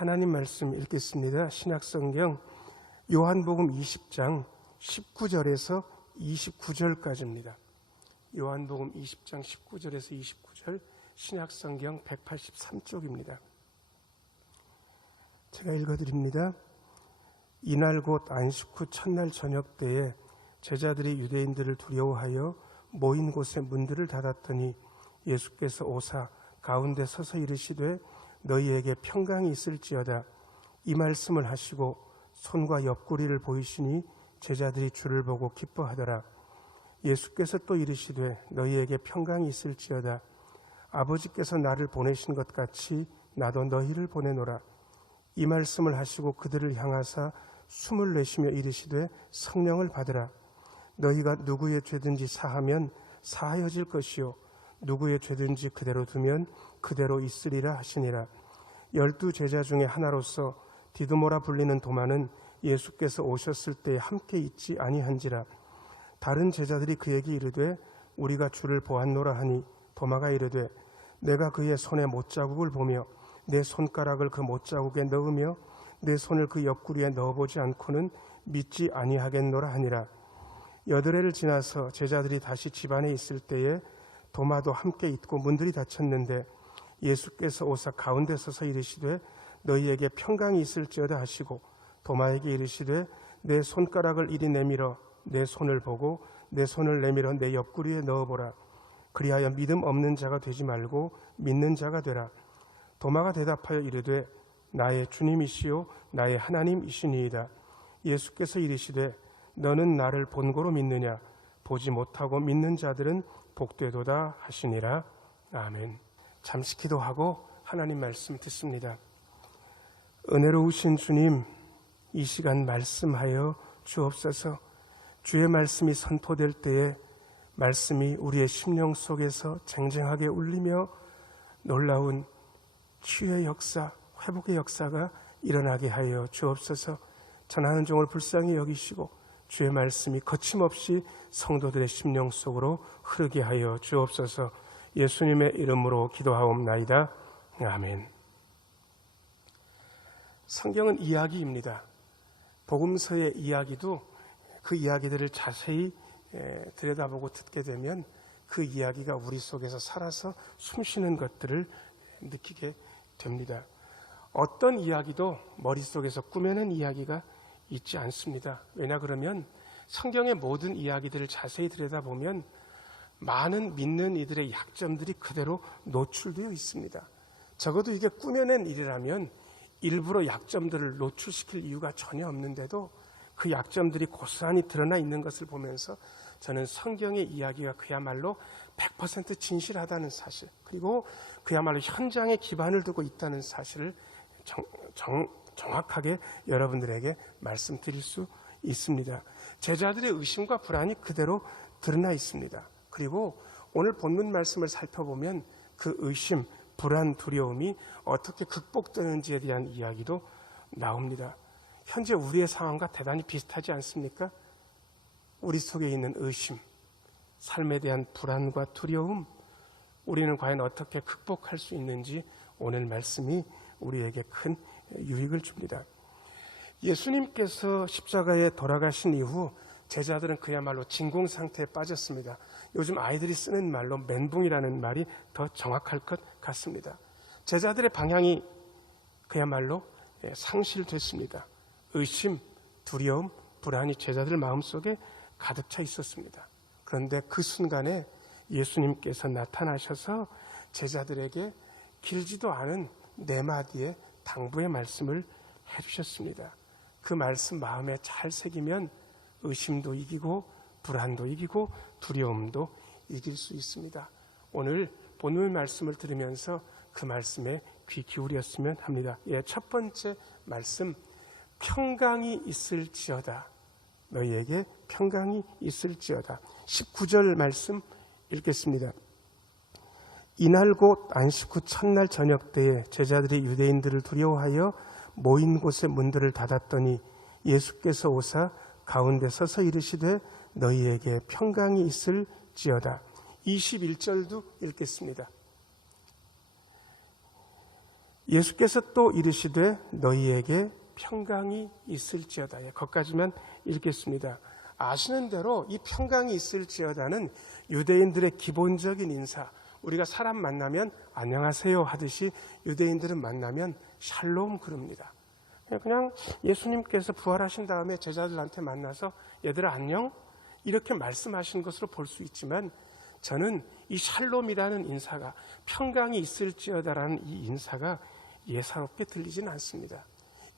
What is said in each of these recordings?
하나님 말씀 읽겠습니다. 신약성경 요한복음 20장 19절에서 29절까지입니다. 요한복음 20장 19절에서 29절, 신약성경 183쪽입니다. 제가 읽어드립니다. 이날 곧 안식 후 첫날 저녁 때에 제자들이 유대인들을 두려워하여 모인 곳에 문들을 닫았더니 예수께서 오사 가운데 서서 이르시되 너희에게 평강이 있을지어다. 이 말씀을 하시고 손과 옆구리를 보이시니 제자들이 주를 보고 기뻐하더라. 예수께서 또 이르시되 너희에게 평강이 있을지어다. 아버지께서 나를 보내신 것 같이 나도 너희를 보내노라. 이 말씀을 하시고 그들을 향하사 숨을 내쉬며 이르시되 성령을 받으라. 너희가 누구의 죄든지 사하면 사하여질 것이요 누구의 죄든지 그대로 두면 그대로 있으리라 하시니라. 12 제자 중에 하나로서 디두모라 불리는 도마는 예수께서 오셨을 때에 함께 있지 아니한지라. 다른 제자들이 그에게 이르되 우리가 주를 보았노라 하니 도마가 이르되 내가 그의 손에 못자국을 보며 내 손가락을 그 못자국에 넣으며 내 손을 그 옆구리에 넣어보지 않고는 믿지 아니하겠노라 하니라. 8회를 지나서 제자들이 다시 집안에 있을 때에 도마도 함께 있고 문들이 닫혔는데 예수께서 오사 가운데 서서 이르시되 너희에게 평강이 있을지어다 하시고 도마에게 이르시되 내 손가락을 이리 내밀어 내 손을 보고 내 손을 내밀어 내 옆구리에 넣어보라. 그리하여 믿음 없는 자가 되지 말고 믿는 자가 되라. 도마가 대답하여 이르되 나의 주님이시요 나의 하나님이시니이다. 예수께서 이르시되 너는 나를 본고로 믿느냐? 보지 못하고 믿는 자들은 복되도다 하시니라. 아멘. 잠시 기도하고 하나님 말씀 듣습니다. 은혜로우신 주님, 이 시간 말씀하여 주옵소서. 주의 말씀이 선포될 때에 말씀이 우리의 심령 속에서 쟁쟁하게 울리며 놀라운 치유의 역사, 회복의 역사가 일어나게 하여 주옵소서. 전하는 종을 불쌍히 여기시고 주의 말씀이 거침없이 성도들의 심령 속으로 흐르게 하여 주옵소서. 예수님의 이름으로 기도하옵나이다. 아멘. 성경은 이야기입니다. 복음서의 이야기도 그 이야기들을 자세히 들여다보고 듣게 되면 그 이야기가 우리 속에서 살아서 숨쉬는 것들을 느끼게 됩니다. 어떤 이야기도 머릿속에서 꾸며낸 이야기가 있지 않습니다. 왜냐 그러면 성경의 모든 이야기들을 자세히 들여다보면 많은 믿는 이들의 약점들이 그대로 노출되어 있습니다. 적어도 이게 꾸며낸 일이라면 일부러 약점들을 노출시킬 이유가 전혀 없는데도 그 약점들이 고스란히 드러나 있는 것을 보면서 저는 성경의 이야기가 그야말로 100% 진실하다는 사실, 그리고 그야말로 현장에 기반을 두고 있다는 사실을 정확하게 여러분들에게 말씀드릴 수 있습니다. 제자들의 의심과 불안이 그대로 드러나 있습니다. 그리고 오늘 본문 말씀을 살펴보면 그 의심, 불안, 두려움이 어떻게 극복되는지에 대한 이야기도 나옵니다. 현재 우리의 상황과 대단히 비슷하지 않습니까? 우리 속에 있는 의심, 삶에 대한 불안과 두려움, 우리는 과연 어떻게 극복할 수 있는지 오늘 말씀이 우리에게 큰 유익을 줍니다. 예수님께서 십자가에 돌아가신 이후 제자들은 그야말로 진공 상태에 빠졌습니다. 요즘 아이들이 쓰는 말로 멘붕이라는 말이 더 정확할 것 같습니다. 제자들의 방향이 그야말로 상실됐습니다. 의심, 두려움, 불안이 제자들 마음속에 가득 차 있었습니다. 그런데 그 순간에 예수님께서 나타나셔서 제자들에게 길지도 않은 4마디의 당부의 말씀을 해주셨습니다. 그 말씀 마음에 잘 새기면 의심도 이기고 불안도 이기고 두려움도 이길 수 있습니다. 오늘 본문 말씀을 들으면서 그 말씀에 귀 기울였으면 합니다. 첫 번째 말씀, 평강이 있을지어다. 너희에게 평강이 있을지어다. 19절 말씀 읽겠습니다. 이날 곧 안식 후 첫날 저녁 때에 제자들이 유대인들을 두려워하여 모인 곳의 문들을 닫았더니 예수께서 오사 가운데 서서 이르시되 너희에게 평강이 있을지어다. 21절도 읽겠습니다. 예수께서 또 이르시되 너희에게 평강이 있을지어다. 거기까지만 읽겠습니다. 아시는 대로 이 평강이 있을지어다는 유대인들의 기본적인 인사, 우리가 사람 만나면 안녕하세요 하듯이 유대인들은 만나면 샬롬 그럽니다. 그냥 예수님께서 부활하신 다음에 제자들한테 만나서 얘들아 안녕? 이렇게 말씀하신 것으로 볼 수 있지만 저는 이 샬롬이라는 인사가, 평강이 있을지어다라는 이 인사가 예사롭게 들리진 않습니다.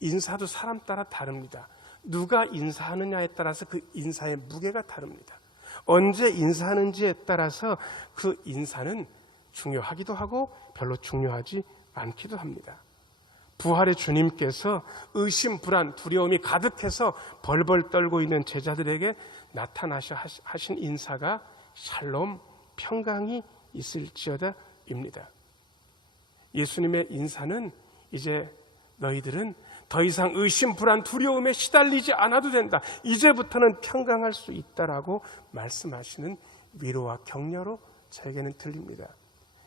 인사도 사람 따라 다릅니다. 누가 인사하느냐에 따라서 그 인사의 무게가 다릅니다. 언제 인사하는지에 따라서 그 인사는 중요하기도 하고 별로 중요하지 않기도 합니다. 부활의 주님께서 의심, 불안, 두려움이 가득해서 벌벌 떨고 있는 제자들에게 나타나셔 하신 인사가 샬롬, 평강이 있을지어다입니다. 예수님의 인사는 이제 너희들은 더 이상 의심, 불안, 두려움에 시달리지 않아도 된다. 이제부터는 평강할 수 있다라고 말씀하시는 위로와 격려로 저에게는 들립니다.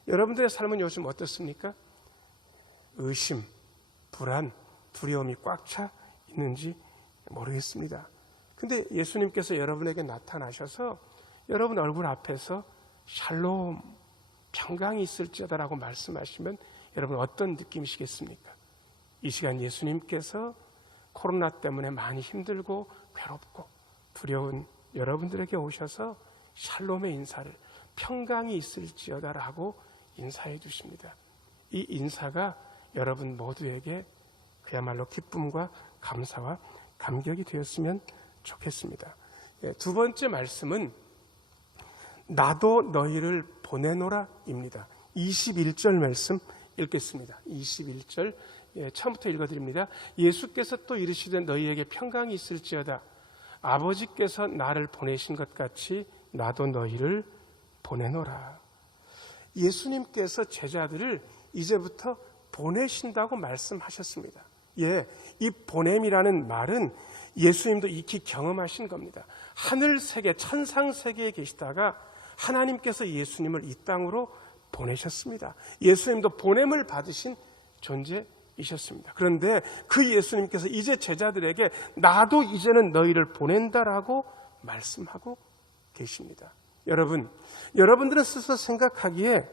여러분들의 삶은 요즘 어떻습니까? 의심, 불안, 두려움이 꽉 차 있는지 모르겠습니다. 근데 예수님께서 여러분에게 나타나셔서 여러분 얼굴 앞에서 샬롬, 평강이 있을지어다라고 말씀하시면 여러분 어떤 느낌이시겠습니까? 이 시간 예수님께서 코로나 때문에 많이 힘들고 괴롭고 두려운 여러분들에게 오셔서 샬롬의 인사를, 평강이 있을지어다라고 인사해 주십니다. 이 인사가 여러분 모두에게 그야말로 기쁨과 감사와 감격이 되었으면 좋겠습니다. 두 번째 말씀은 나도 너희를 보내노라입니다. 21절 말씀 읽겠습니다. 21절 처음부터 읽어드립니다. 예수께서 또 이르시되 너희에게 평강이 있을지어다. 아버지께서 나를 보내신 것 같이 나도 너희를 보내노라. 예수님께서 제자들을 이제부터 보내신다고 말씀하셨습니다. 이 보냄이라는 말은 예수님도 익히 경험하신 겁니다. 하늘 세계, 천상 세계에 계시다가 하나님께서 예수님을 이 땅으로 보내셨습니다. 예수님도 보냄을 받으신 존재이셨습니다. 그런데 그 예수님께서 이제 제자들에게 나도 이제는 너희를 보낸다라고 말씀하고 계십니다. 여러분들은 스스로 생각하기에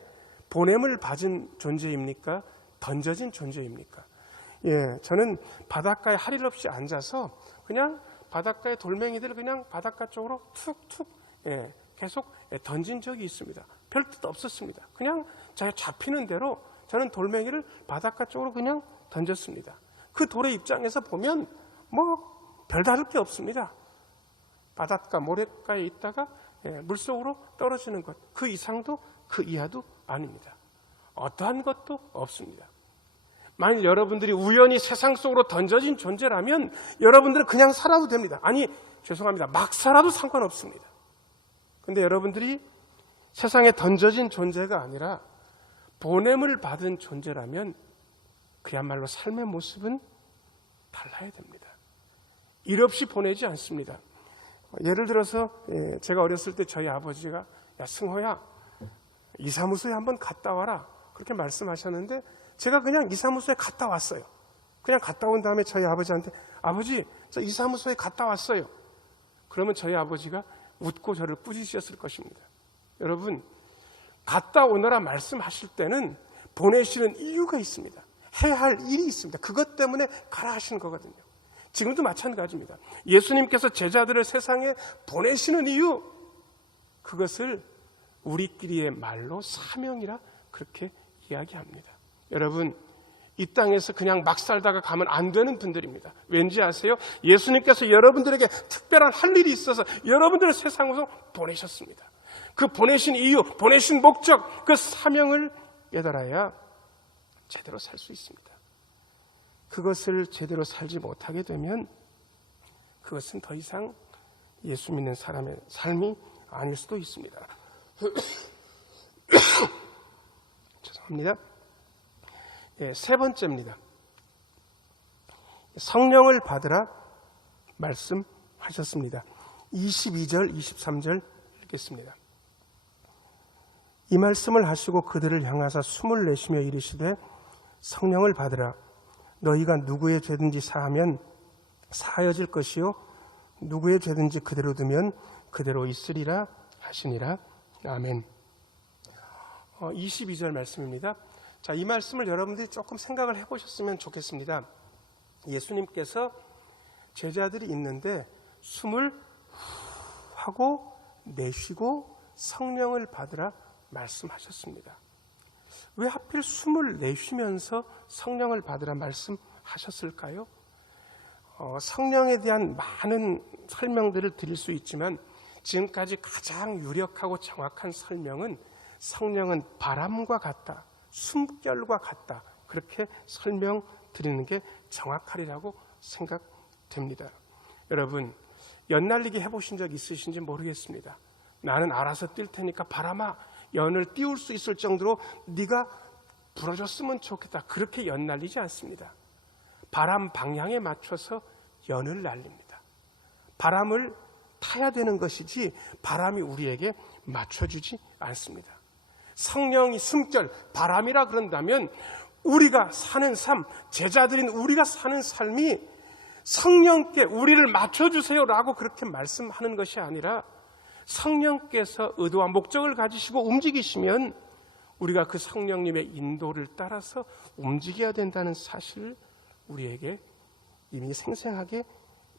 보냄을 받은 존재입니까? 던져진 존재입니까? 저는 바닷가에 할 일 없이 앉아서 그냥 바닷가의 돌멩이들을 그냥 바닷가 쪽으로 툭툭 계속 던진 적이 있습니다. 별 뜻 없었습니다. 그냥 제가 잡히는 대로 저는 돌멩이를 바닷가 쪽으로 그냥 던졌습니다. 그 돌의 입장에서 보면 뭐 별다를 게 없습니다. 바닷가 모래가에 있다가 물속으로 떨어지는 것, 그 이상도 그 이하도 아닙니다. 어떠한 것도 없습니다. 만일 여러분들이 우연히 세상 속으로 던져진 존재라면 여러분들은 그냥 살아도 됩니다. 아니, 죄송합니다. 막 살아도 상관없습니다. 근데 여러분들이 세상에 던져진 존재가 아니라 보냄을 받은 존재라면 그야말로 삶의 모습은 달라야 됩니다. 일 없이 보내지 않습니다. 예를 들어서 제가 어렸을 때 저희 아버지가 야 승호야 이사무소에 한번 갔다 와라 그렇게 말씀하셨는데 제가 그냥 이사무소에 갔다 왔어요. 그냥 갔다 온 다음에 저희 아버지한테 아버지 저 이사무소에 갔다 왔어요. 그러면 저희 아버지가 웃고 저를 꾸짖으셨을 것입니다. 여러분 갔다 오너라 말씀하실 때는 보내시는 이유가 있습니다. 해야 할 일이 있습니다. 그것 때문에 가라 하시는 거거든요. 지금도 마찬가지입니다. 예수님께서 제자들을 세상에 보내시는 이유, 그것을 우리끼리의 말로 사명이라 그렇게 이야기합니다. 여러분, 이 땅에서 그냥 막 살다가 가면 안 되는 분들입니다. 왠지 아세요? 예수님께서 여러분들에게 특별한 할 일이 있어서 여러분들을 세상으로 보내셨습니다. 그 보내신 이유, 보내신 목적, 그 사명을 깨달아야 제대로 살 수 있습니다. 그것을 제대로 살지 못하게 되면 그것은 더 이상 예수 믿는 사람의 삶이 아닐 수도 있습니다. 죄송합니다. 세 번째입니다. 성령을 받으라 말씀하셨습니다. 22절, 23절 읽겠습니다. 이 말씀을 하시고 그들을 향하사 숨을 내쉬며 이르시되 성령을 받으라. 너희가 누구의 죄든지 사하면 사하여질 것이요 누구의 죄든지 그대로 두면 그대로 있으리라 하시니라. 아멘. 22절 말씀입니다. 자, 이 말씀을 여러분들이 조금 생각을 해보셨으면 좋겠습니다. 예수님께서 제자들이 있는데 숨을 후 하고 내쉬고 성령을 받으라 말씀하셨습니다. 왜 하필 숨을 내쉬면서 성령을 받으라 말씀하셨을까요? 성령에 대한 많은 설명들을 드릴 수 있지만 지금까지 가장 유력하고 정확한 설명은 성령은 바람과 같다, 숨결과 같다, 그렇게 설명드리는 게 정확하리라고 생각됩니다. 여러분, 연날리기 해보신 적 있으신지 모르겠습니다. 나는 알아서 뛸 테니까 바람아, 연을 띄울 수 있을 정도로 네가 불어줬으면 좋겠다, 그렇게 연날리지 않습니다. 바람 방향에 맞춰서 연을 날립니다. 바람을 타야 되는 것이지 바람이 우리에게 맞춰주지 않습니다. 성령이 숨결, 바람이라 그런다면 우리가 사는 삶, 제자들인 우리가 사는 삶이 성령께 우리를 맞춰주세요라고 그렇게 말씀하는 것이 아니라 성령께서 의도와 목적을 가지시고 움직이시면 우리가 그 성령님의 인도를 따라서 움직여야 된다는 사실을 우리에게 이미 생생하게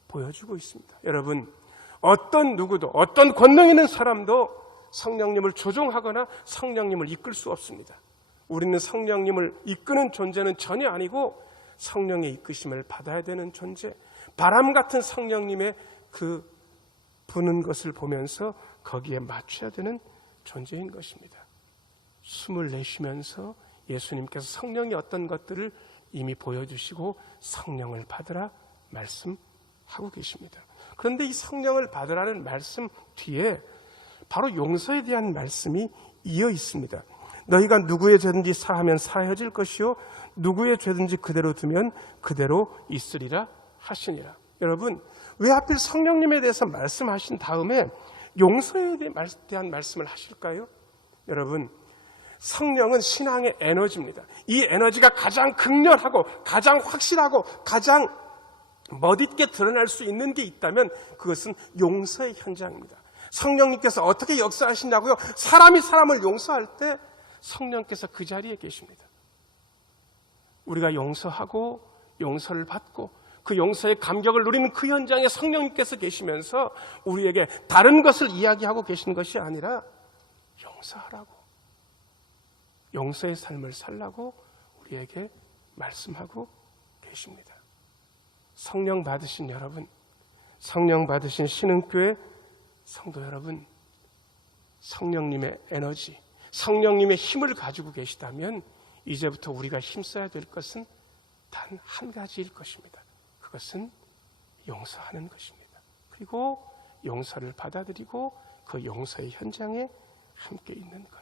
보여주고 있습니다. 여러분, 어떤 누구도, 어떤 권능 있는 사람도 성령님을 조종하거나 성령님을 이끌 수 없습니다. 우리는 성령님을 이끄는 존재는 전혀 아니고 성령의 이끄심을 받아야 되는 존재, 바람 같은 성령님의 그 부는 것을 보면서 거기에 맞춰야 되는 존재인 것입니다. 숨을 내쉬면서 예수님께서 성령이 어떤 것들을 이미 보여주시고 성령을 받으라 말씀하고 계십니다. 그런데 이 성령을 받으라는 말씀 뒤에 바로 용서에 대한 말씀이 이어 있습니다. 너희가 누구의 죄든지 사하면 사해질 것이요 누구의 죄든지 그대로 두면 그대로 있으리라 하시니라. 여러분, 왜 하필 성령님에 대해서 말씀하신 다음에 용서에 대한 말씀을 하실까요? 여러분, 성령은 신앙의 에너지입니다. 이 에너지가 가장 극렬하고 가장 확실하고 가장 멋있게 드러날 수 있는 게 있다면 그것은 용서의 현장입니다. 성령님께서 어떻게 역사하시냐고요? 사람이 사람을 용서할 때 성령께서 그 자리에 계십니다. 우리가 용서하고 용서를 받고 그 용서의 감격을 누리는 그 현장에 성령님께서 계시면서 우리에게 다른 것을 이야기하고 계시는 것이 아니라 용서하라고, 용서의 삶을 살라고 우리에게 말씀하고 계십니다. 성령 받으신 여러분, 성령 받으신 신흥교회 성도 여러분, 성령님의 에너지, 성령님의 힘을 가지고 계시다면 이제부터 우리가 힘써야 될 것은 단 한 가지일 것입니다. 그것은 용서하는 것입니다. 그리고 용서를 받아들이고 그 용서의 현장에 함께 있는 것,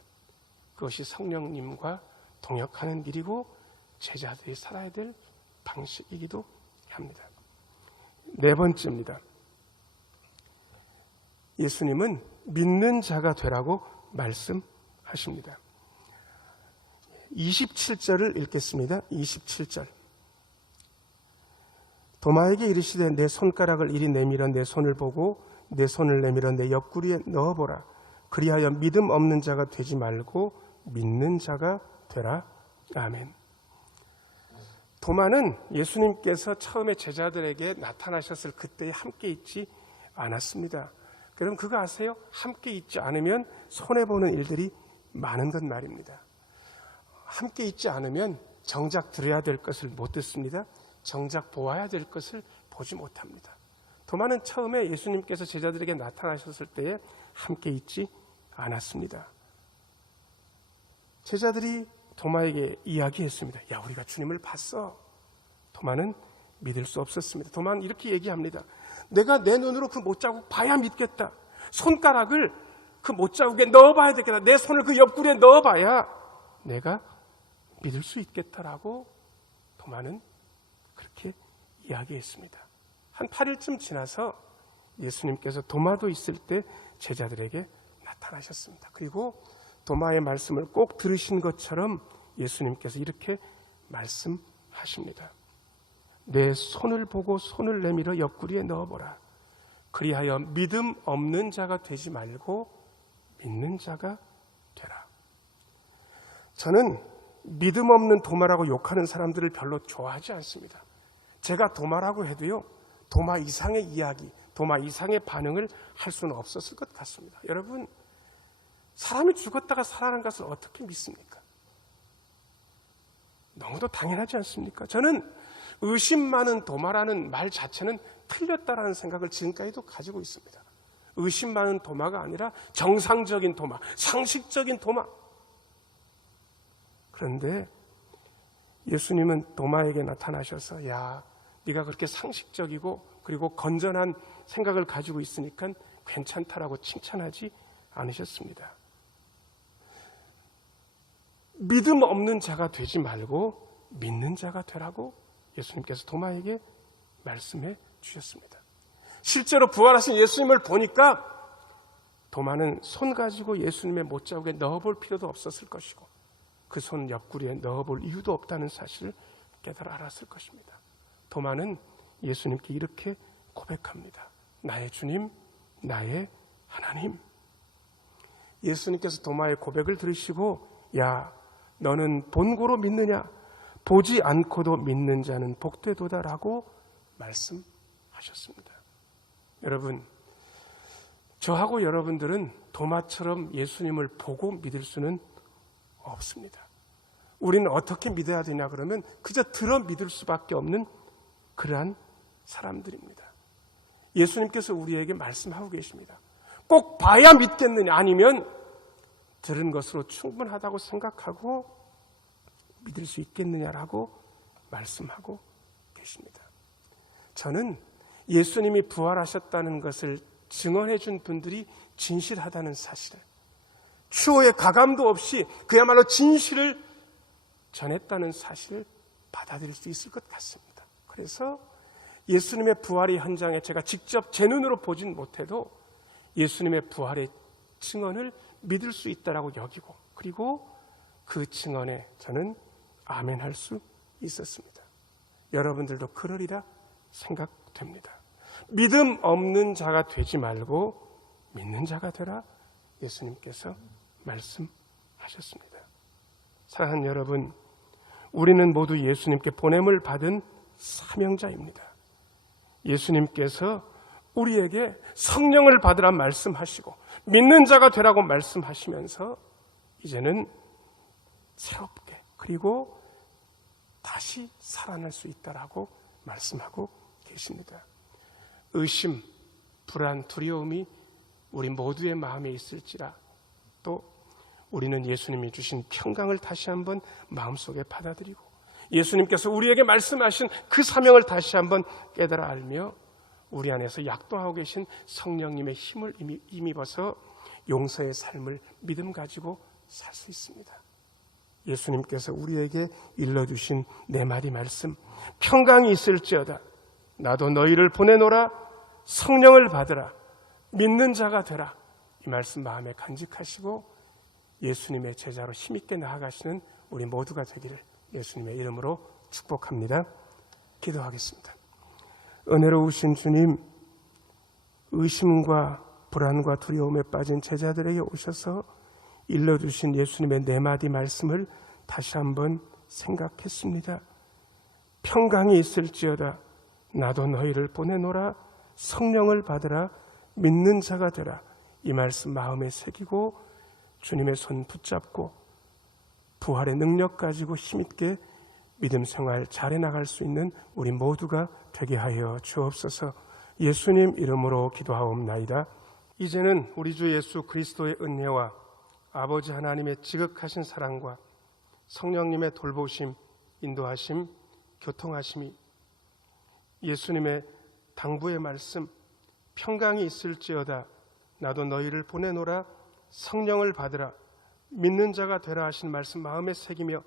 그것이 성령님과 동역하는 길이고 제자들이 살아야 될 방식이기도 합니다. 네 번째입니다. 예수님은 믿는 자가 되라고 말씀하십니다. 27절을 읽겠습니다. 27절. 도마에게 이르시되 내 손가락을 이리 내밀어 내 손을 보고 내 손을 내밀어 내 옆구리에 넣어보라. 그리하여 믿음 없는 자가 되지 말고 믿는 자가 되라. 아멘. 도마는 예수님께서 처음에 제자들에게 나타나셨을 그때에 함께 있지 않았습니다. 그럼 그거 아세요? 함께 있지 않으면 손해보는 일들이 많은 것 말입니다. 함께 있지 않으면 정작 들어야 될 것을 못 듣습니다. 정작 보아야 될 것을 보지 못합니다. 도마는 처음에 예수님께서 제자들에게 나타나셨을 때에 함께 있지 않았습니다. 제자들이 도마에게 이야기했습니다. 야, 우리가 주님을 봤어. 도마는 믿을 수 없었습니다. 도마는 이렇게 얘기합니다. 내가 내 눈으로 그 못자국 봐야 믿겠다. 손가락을 그 못자국에 넣어봐야 되겠다. 내 손을 그 옆구리에 넣어봐야 내가 믿을 수 있겠다라고 도마는 그렇게 이야기했습니다. 한 8일쯤 지나서 예수님께서 도마도 있을 때 제자들에게 나타나셨습니다. 그리고 도마의 말씀을 꼭 들으신 것처럼 예수님께서 이렇게 말씀하십니다. 내 손을 보고 손을 내밀어 옆구리에 넣어보라. 그리하여 믿음 없는 자가 되지 말고 믿는 자가 되라. 저는 믿음 없는 도마라고 욕하는 사람들을 별로 좋아하지 않습니다. 제가 도마라고 해도요, 도마 이상의 이야기, 도마 이상의 반응을 할 수는 없었을 것 같습니다. 여러분, 사람이 죽었다가 살아난 것을 어떻게 믿습니까? 너무도 당연하지 않습니까? 저는 의심 많은 도마라는 말 자체는 틀렸다라는 생각을 지금까지도 가지고 있습니다. 의심 많은 도마가 아니라 정상적인 도마, 상식적인 도마. 그런데 예수님은 도마에게 나타나셔서 야, 네가 그렇게 상식적이고 그리고 건전한 생각을 가지고 있으니까 괜찮다라고 칭찬하지 않으셨습니다. 믿음 없는 자가 되지 말고 믿는 자가 되라고 예수님께서 도마에게 말씀해 주셨습니다. 실제로 부활하신 예수님을 보니까 도마는 손 가지고 예수님의 못자국에 넣어볼 필요도 없었을 것이고 그 손 옆구리에 넣어볼 이유도 없다는 사실을 깨달아 알았을 것입니다. 도마는 예수님께 이렇게 고백합니다. 나의 주님, 나의 하나님. 예수님께서 도마의 고백을 들으시고 야, 너는 본고로 믿느냐? 보지 않고도 믿는 자는 복되도다라고 말씀하셨습니다. 여러분, 저하고 여러분들은 도마처럼 예수님을 보고 믿을 수는 없습니다. 우리는 어떻게 믿어야 되냐 그러면 그저 들어 믿을 수밖에 없는 그러한 사람들입니다. 예수님께서 우리에게 말씀하고 계십니다. 꼭 봐야 믿겠느냐 아니면 들은 것으로 충분하다고 생각하고 믿을 수 있겠느냐라고 말씀하고 계십니다. 저는 예수님이 부활하셨다는 것을 증언해 준 분들이 진실하다는 사실을, 추호의 가감도 없이 그야말로 진실을 전했다는 사실을 받아들일 수 있을 것 같습니다. 그래서 예수님의 부활의 현장에 제가 직접 제 눈으로 보진 못해도 예수님의 부활의 증언을 믿을 수 있다라고 여기고 그리고 그 증언에 저는 아멘할 수 있었습니다. 여러분들도 그러리라 생각됩니다. 믿음 없는 자가 되지 말고 믿는 자가 되라 예수님께서 말씀하셨습니다. 사랑하는 여러분, 우리는 모두 예수님께 보냄을 받은 사명자입니다. 예수님께서 우리에게 성령을 받으라 말씀하시고 믿는 자가 되라고 말씀하시면서 이제는 새롭게 그리고 다시 살아날 수 있다라고 말씀하고 계십니다. 의심, 불안, 두려움이 우리 모두의 마음에 있을지라 또 우리는 예수님이 주신 평강을 다시 한번 마음속에 받아들이고 예수님께서 우리에게 말씀하신 그 사명을 다시 한번 깨달아 알며 우리 안에서 약동하고 계신 성령님의 힘을 힘입어서 용서의 삶을 믿음 가지고 살 수 있습니다. 예수님께서 우리에게 일러주신 네 마디 말씀, 평강이 있을지어다 나도 너희를 보내노라 성령을 받으라 믿는 자가 되라, 이 말씀 마음에 간직하시고 예수님의 제자로 힘있게 나아가시는 우리 모두가 되기를 예수님의 이름으로 축복합니다. 기도하겠습니다. 은혜로우신 주님, 의심과 불안과 두려움에 빠진 제자들에게 오셔서 일러주신 예수님의 네 마디 말씀을 다시 한번 생각했습니다. 평강이 있을지어다 나도 너희를 보내노라 성령을 받으라 믿는 자가 되라, 이 말씀 마음에 새기고 주님의 손 붙잡고 부활의 능력 가지고 힘있게 믿음 생활 잘해 나갈 수 있는 우리 모두가 되게 하여 주옵소서. 예수님 이름으로 기도하옵나이다. 이제는 우리 주 예수 그리스도의 은혜와 아버지 하나님의 지극하신 사랑과 성령님의 돌보심, 인도하심, 교통하심이 예수님의 당부의 말씀 평강이 있을지어다 나도 너희를 보내노라 성령을 받으라 믿는 자가 되라 하신 말씀 마음에 새기며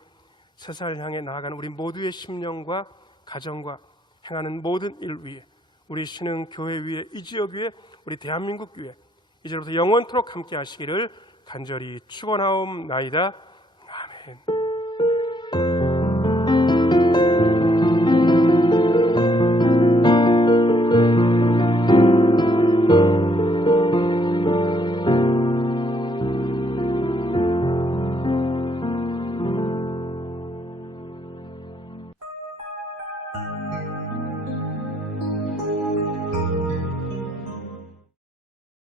세상을 향해 나아가는 우리 모두의 심령과 가정과 행하는 모든 일 위에 우리 신흥 교회 위에 이 지역 위에 우리 대한민국 위에 이제부터 영원토록 함께 하시기를 간절히 축원하옵나이다. 아멘.